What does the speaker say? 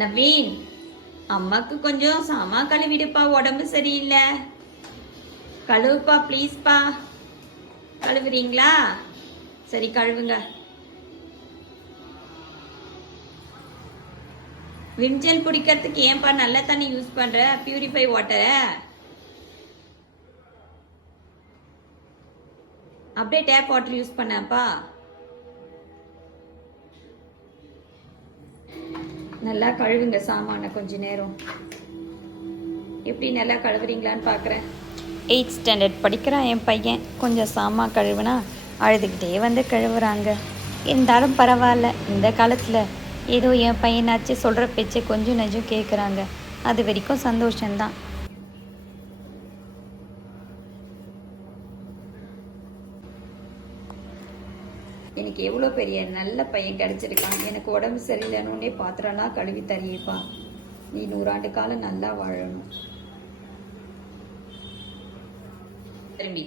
நவீன், அம்மாக்கு கொஞ்சம் சாமான் கழுவிடுப்பா, உடம்பு சரியில்லை. கழுவுப்பா ப்ளீஸ்ப்பா. கழுவுறீங்களா? சரி கழுவுங்க. விம்ஜெல் பிடிக்கிறதுக்கு ஏன்பா நல்ல தண்ணி யூஸ் பண்ற? பியூரிஃபை வாட்டரை அப்படியே டேப் வாட்டர் யூஸ் பண்ணப்பா. நல்லா கழுவுங்க சாமான கொஞ்ச நேரம். எப்படி நல்லா கழுவுறீங்களான்னு பார்க்குறேன். 8th ஸ்டாண்டர்ட் படிக்கிறான் என் பையன். கொஞ்சம் சாமான் கழுவுனா அழுதுகிட்டே வந்து கழுவுறாங்க. இருந்தாலும் பரவாயில்ல, இந்த காலத்தில் ஏதோ என் பையனாச்சு சொல்கிற பேச்சை கொஞ்சம் நெஞ்சம் கேட்குறாங்க. அது வரைக்கும் சந்தோஷம்தான். எனக்கு எவ்வளோ பெரிய நல்ல பையன் கிடைச்சிருக்கான். எனக்கு உடம்பு சரியில்லைன்னு பாத்திரம்லாம் கழுவி தரியேப்பா. நீ 100 ஆண்டு காலம் நல்லா வாழணும். திரும்பி